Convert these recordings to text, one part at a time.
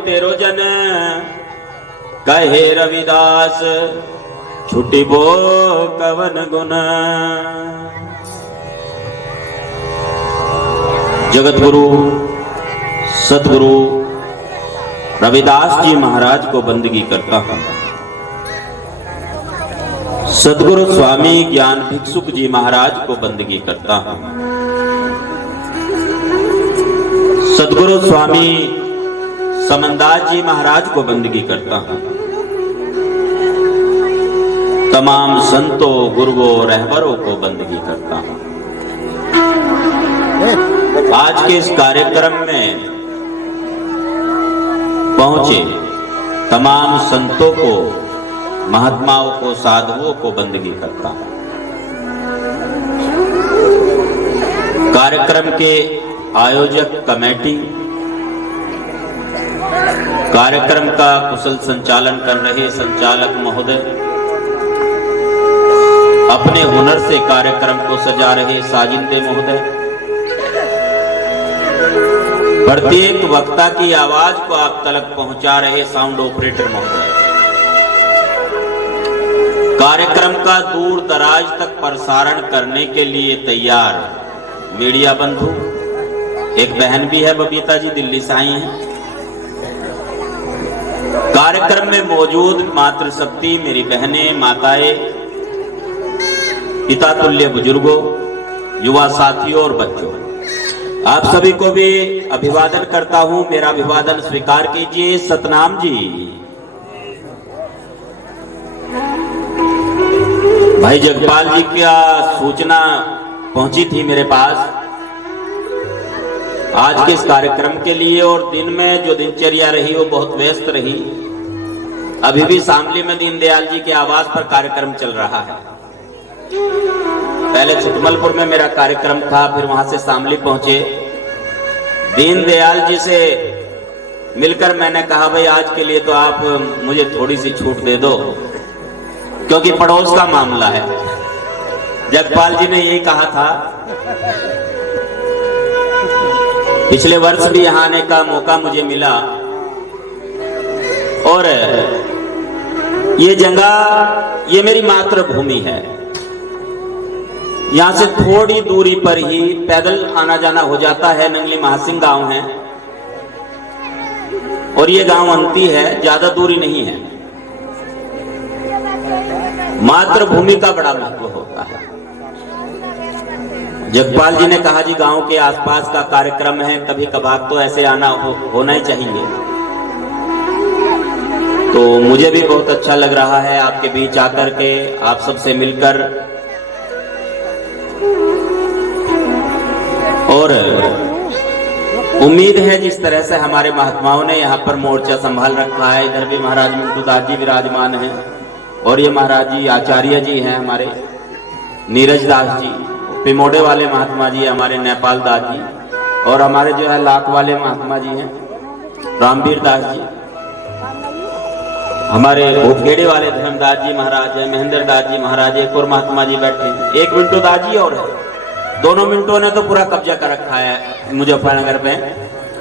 तेरो जन कहे रविदास छुटी बो कवन गुण। जगत गुरु सतगुरु रविदास जी महाराज को बंदगी करता हूं। सतगुरु स्वामी ज्ञान भिक्षुक जी महाराज को बंदगी करता हूं। सतगुरु स्वामी समनदास जी महाराज को बंदगी करता हूं। तमाम संतों गुरुओं रहबरों को बंदगी करता हूं। आज के इस कार्यक्रम में पहुंचे तमाम संतों को, महात्माओं को, साधुओं को बंदगी करता हूं। कार्यक्रम के आयोजक कमेटी, कार्यक्रम का कुशल संचालन कर रहे संचालक महोदय, अपने हुनर से कार्यक्रम को सजा रहे साजिंदे महोदय, प्रत्येक वक्ता की आवाज को आप तक पहुंचा रहे साउंड ऑपरेटर महोदय, कार्यक्रम का दूर दराज तक प्रसारण करने के लिए तैयार मीडिया बंधु, एक बहन भी है बबीता जी, दिल्ली से आई हैं। कार्यक्रम में मौजूद मातृशक्ति, मेरी बहनें, माताएं, पिता तुल्य बुजुर्गों, युवा साथियों और बच्चों, आप सभी को भी अभिवादन करता हूं। मेरा अभिवादन स्वीकार कीजिए। सतनाम जी। भाई जगपाल जी का सूचना पहुंची थी मेरे पास आज के इस कार्यक्रम के लिए, और दिन में जो दिनचर्या रही वो बहुत व्यस्त रही। अभी भी शामली में दीनदयाल जी के आवास पर कार्यक्रम चल रहा है। पहले छुटमलपुर में मेरा कार्यक्रम था, फिर वहां से शामली पहुंचे। दीनदयाल जी से मिलकर मैंने कहा भाई आज के लिए तो आप मुझे थोड़ी सी छूट दे दो, क्योंकि पड़ोस का मामला है। जगपाल जी ने यही कहा था। पिछले वर्ष भी यहां आने का मौका मुझे मिला, और ये जगह, ये मेरी मातृभूमि है। यहां से थोड़ी दूरी पर ही पैदल आना जाना हो जाता है। नंगली महासिंह गांव है और ये गांव अंती है, ज्यादा दूरी नहीं है। मातृभूमि का बड़ा महत्व होता है। जगपाल जी ने कहा जी गांव के आसपास का कार्यक्रम है, कभी कभार तो ऐसे आना होना ही चाहिए। तो मुझे भी बहुत अच्छा लग रहा है आपके बीच आकर के, आप सबसे मिलकर, और उम्मीद है जिस तरह से हमारे महात्माओं ने यहाँ पर मोर्चा संभाल रखा है। इधर भी महाराज मिंटू दास जी विराजमान हैं, और ये महाराज जी आचार्य जी हैं हमारे, नीरज दास जी, पिमोड़े वाले महात्मा जी हमारे नेपाल दास जी, और हमारे जो है लाख वाले महात्मा जी हैं रामवीर दास जी, हमारे भूपगेड़े वाले धर्मदास जी महाराज है, महेंद्र दास जी महाराज, एक और महात्मा जी बैठे हैं, एक मिंटू दास जी और है। दोनों मिनटों ने तो पूरा कब्जा कर रखा है मुजफ्फरनगर पे,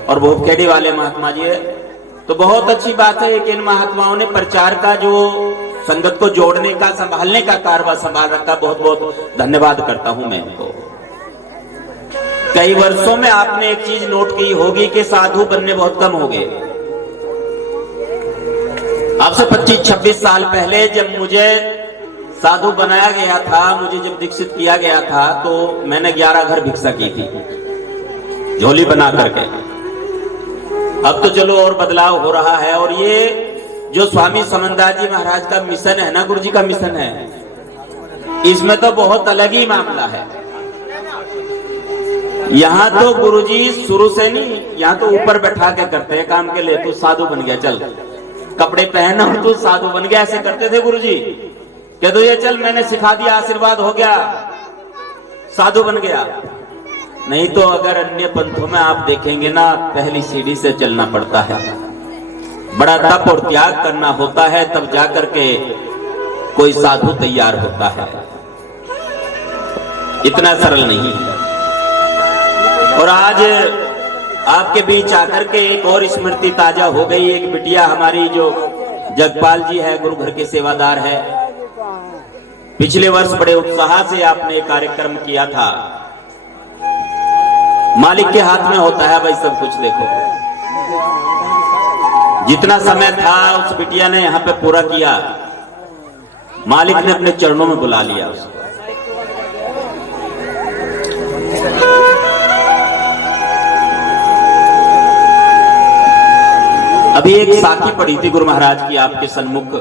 और भूपखेड़ी वाले महात्मा जी है। तो बहुत अच्छी बात है कि इन महात्माओं ने प्रचार का, जो संगत को जोड़ने का, संभालने का कारभार संभाल रखा। बहुत बहुत धन्यवाद करता हूं मैं इनको। कई वर्षों में आपने एक चीज नोट की होगी कि साधु बनने बहुत कम हो गए। अब से 25-26 साल पहले जब मुझे साधु बनाया गया था, मुझे जब दीक्षित किया गया था, तो मैंने 11 घर भिक्षा की थी झोली बना करके। अब तो चलो और बदलाव हो रहा है, और ये जो स्वामी समनदास जी महाराज का मिशन है ना, गुरु जी का मिशन है, इसमें तो बहुत अलग ही मामला है। यहाँ तो गुरु जी शुरू से नहीं, यहाँ तो ऊपर बैठा के करते हैं काम के लिए। तू साधु बन गया, चल कपड़े पहन और तू साधु बन गया, ऐसे करते थे गुरु जी। कह दो ये चल मैंने सिखा दिया, आशीर्वाद हो गया, साधु बन गया। नहीं तो अगर अन्य पंथों में आप देखेंगे ना, पहली सीढ़ी से चलना पड़ता है, बड़ा तप और त्याग करना होता है, तब जाकर के कोई साधु तैयार होता है। इतना सरल नहीं है। और आज आपके बीच आकर के एक और स्मृति ताजा हो गई। एक बिटिया हमारी जो जगपाल जी है, गुरु घर के सेवादार है, पिछले वर्ष बड़े उत्साह से आपने एक कार्यक्रम किया था। मालिक के हाथ में होता है भाई सब कुछ। देखो जितना समय था उस बिटिया ने यहाँ पे पूरा किया, मालिक ने अपने चरणों में बुला लिया उसको। अभी एक साखी पढ़ी थी गुरु महाराज की आपके सन्मुख।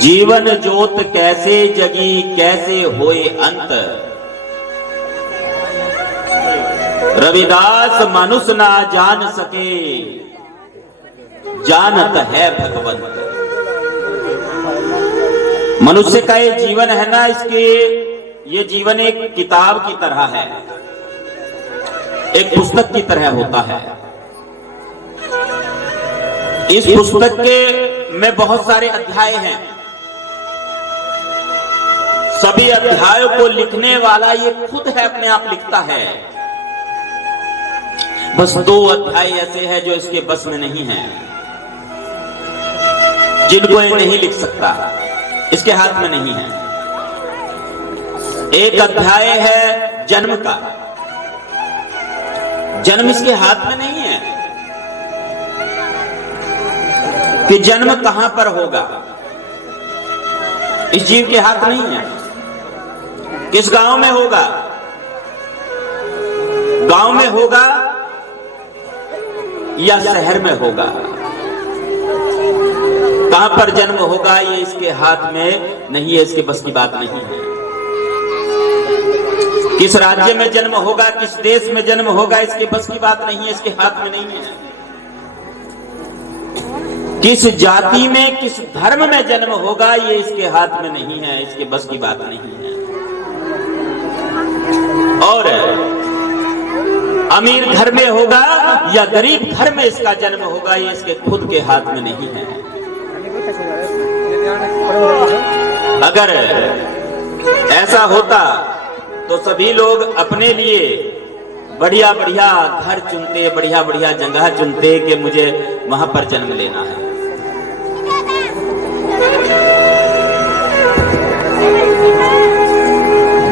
जीवन जोत कैसे जगी कैसे होए अंत, रविदास मनुष्य ना जान सके जानत है भगवंत। मनुष्य का ये जीवन है ना, इसके ये जीवन एक किताब की तरह है, एक पुस्तक की तरह होता है। इस पुस्तक के में बहुत सारे अध्याय हैं। सभी अध्यायों को लिखने वाला ये खुद है, अपने आप लिखता है। बस 2 अध्याय ऐसे हैं जो इसके बस में नहीं है, जिनको ये नहीं लिख सकता, इसके हाथ में नहीं है। एक अध्याय है जन्म का। जन्म इसके हाथ में नहीं है कि जन्म कहां पर होगा, इस जीव के हाथ नहीं है। किस गांव में होगा, गांव में होगा या शहर में होगा, कहां पर जन्म होगा ये इसके हाथ में नहीं है, इसके बस की बात नहीं है। किस राज्य में जन्म होगा, किस देश में जन्म होगा, इसके बस की बात नहीं है, इसके हाथ में नहीं है। किस जाति में किस धर्म में जन्म होगा ये इसके हाथ में नहीं है, इसके बस की बात नहीं है। और अमीर घर में होगा या गरीब घर में इसका जन्म होगा ये इसके खुद के हाथ में नहीं है। अगर ऐसा होता तो सभी लोग अपने लिए बढ़िया बढ़िया घर चुनते, बढ़िया बढ़िया जगह चुनते कि मुझे वहां पर जन्म लेना है।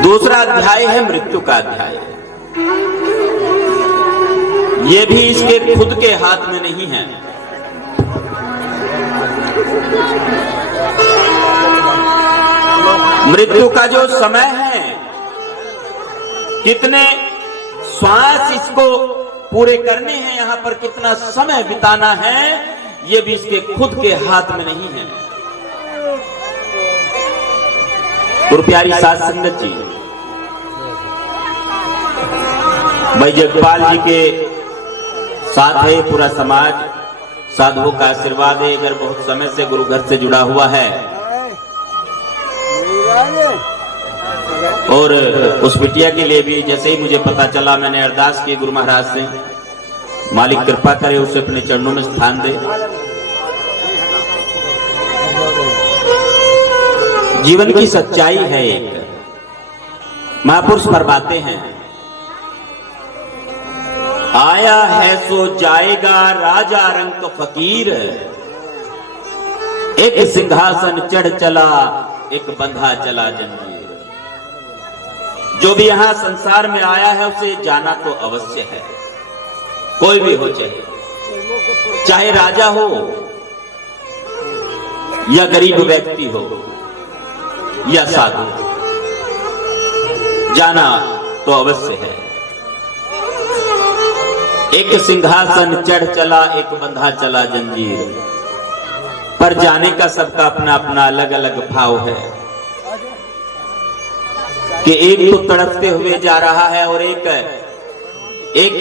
दूसरा अध्याय है मृत्यु का अध्याय। ये भी इसके खुद के हाथ में नहीं है। मृत्यु का जो समय है, कितने श्वास इसको पूरे करने हैं, यहां पर कितना समय बिताना है, ये भी इसके खुद के हाथ में नहीं है। गुरु प्यारी साध संगत जी, भाई जगपाल जी के साथ है पूरा समाज, साधुओं का आशीर्वाद है। इधर बहुत समय से गुरु घर से जुड़ा हुआ है और उस बिटिया के लिए भी जैसे ही मुझे पता चला, मैंने अरदास की गुरु महाराज से, मालिक कृपा करे उसे अपने चरणों में स्थान दे। जीवन की सच्चाई है एक, महापुरुष फरमाते हैं, आया है सो जाएगा राजा रंग फकीर, एक सिंहासन चढ़ चला एक बंधा चला जंजीर। जो भी यहां संसार में आया है उसे जाना तो अवश्य है, कोई भी हो, चाहे राजा हो या गरीब व्यक्ति हो या साधु, जाना तो अवश्य है। एक सिंहासन चढ़ चला एक बंधा चला जंजीर, पर जाने का सबका अपना अपना अलग अलग भाव है कि एक तो तड़पते हुए जा रहा है और एक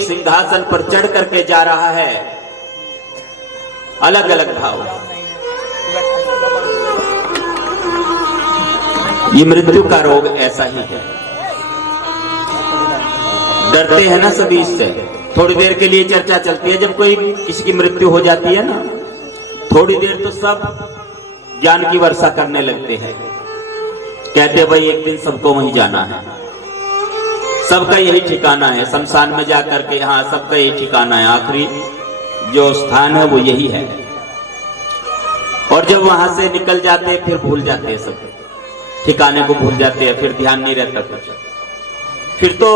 सिंहासन पर चढ़ करके जा रहा है, अलग अलग भाव। ये मृत्यु का रोग ऐसा ही है, डरते हैं ना सभी इससे। थोड़ी देर के लिए चर्चा चलती है, जब कोई किसी की मृत्यु हो जाती है ना, थोड़ी देर तो सब ज्ञान की वर्षा करने लगते हैं, कहते भाई एक दिन सबको वहीं जाना है, सबका यही ठिकाना है, शमशान में जाकर के, हाँ सबका यही ठिकाना है, आखिरी जो स्थान है वो यही है। और जब वहां से निकल जाते हैं फिर भूल जाते हैं, सब ठिकाने को भूल जाते हैं, फिर ध्यान नहीं रहता कुछ। फिर तो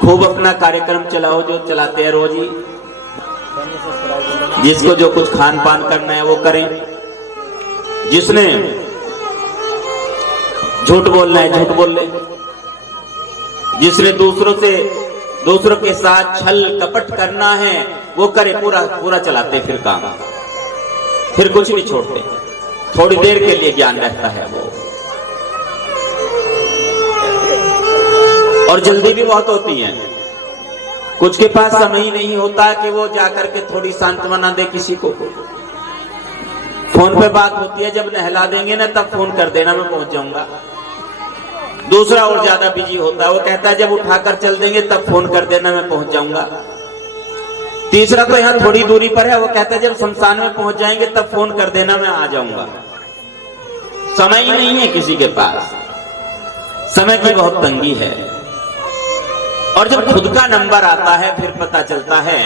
खूब अपना कार्यक्रम चलाओ जो चलाते हैं रोज ही, जिसको जो कुछ खान पान करना है वो करें, जिसने झूठ बोलना है झूठ बोल ले, जिसने दूसरों के साथ छल कपट करना है वो करे, पूरा चलाते फिर काम, फिर कुछ नहीं छोड़ते। थोड़ी देर के लिए ज्ञान रहता है वो, और जल्दी भी बहुत होती है। कुछ के पास समय ही नहीं होता कि वो जाकर के थोड़ी सांत्वना दे किसी को। फोन पे बात होती है, जब नहला देंगे ना तब फोन कर देना, मैं पहुंच जाऊंगा। दूसरा और ज्यादा बिजी होता है, वो कहता है जब उठाकर चल देंगे तब फोन कर देना, मैं पहुंच जाऊंगा। तीसरा तो यहाँ थोड़ी दूरी पर है, वो कहता है जब शमशान में पहुंच जाएंगे तब फोन कर देना, मैं आ जाऊंगा। समय ही नहीं है किसी के पास, समय की बहुत तंगी है। और जब खुद का नंबर आता है फिर पता चलता है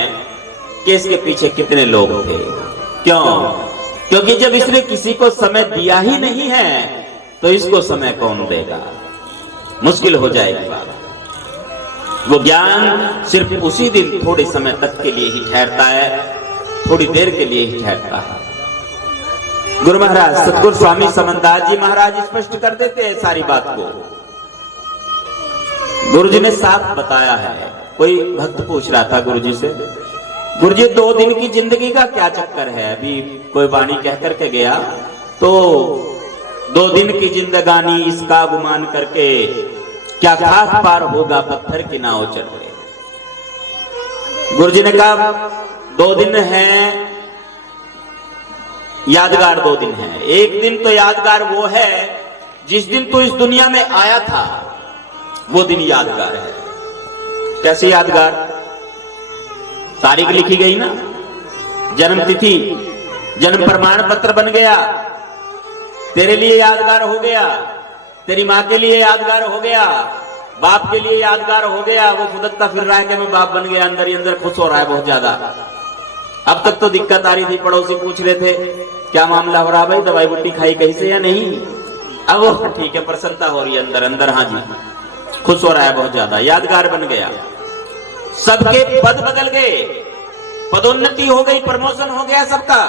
कि इसके पीछे कितने लोग थे। क्यों? क्योंकि जब इसने किसी को समय दिया ही नहीं है तो इसको समय कौन देगा, मुश्किल हो जाएगी बात। वो ज्ञान सिर्फ उसी दिन थोड़े समय तक के लिए ही ठहरता है, थोड़ी देर के लिए ही ठहरता है। गुरु महाराज सतगुरु स्वामी समनदास जी महाराज स्पष्ट कर देते हैं सारी बात को। गुरु जी ने साफ बताया है। कोई भक्त पूछ रहा था गुरु जी से, गुरु जी 2 दिन की जिंदगी का क्या चक्कर है? अभी कोई वाणी कह करके गया तो 2 दिन की जिंदगानी इसका गुमान करके क्या खास पार होगा पत्थर की नाव चढ़ गए। गुरु जी ने कहा 2 दिन है यादगार, 2 दिन है। एक दिन तो यादगार वो है जिस दिन तू इस दुनिया में आया था, वो दिन यादगार है। कैसे यादगार? तारीख लिखी गई ना, जन्म तिथि, जन्म प्रमाण पत्र बन गया, तेरे लिए यादगार हो गया, तेरी माँ के लिए यादगार हो गया, बाप के लिए यादगार हो गया। वो फुदकता फिर रहा है कि मैं बाप बन गया, अंदर ही अंदर खुश हो रहा है बहुत ज्यादा। अब तक तो दिक्कत आ रही थी, पड़ोसी पूछ रहे थे क्या मामला हो रहा भाई, दवाई बुट्टी खाई कहीं से या नहीं? अब वो ठीक है, प्रसन्नता हो रही है अंदर अंदर, हाँ जी खुश हो रहा है बहुत ज्यादा, यादगार बन गया। सबके पद बदल गए, पदोन्नति हो गई, प्रमोशन हो गया सबका।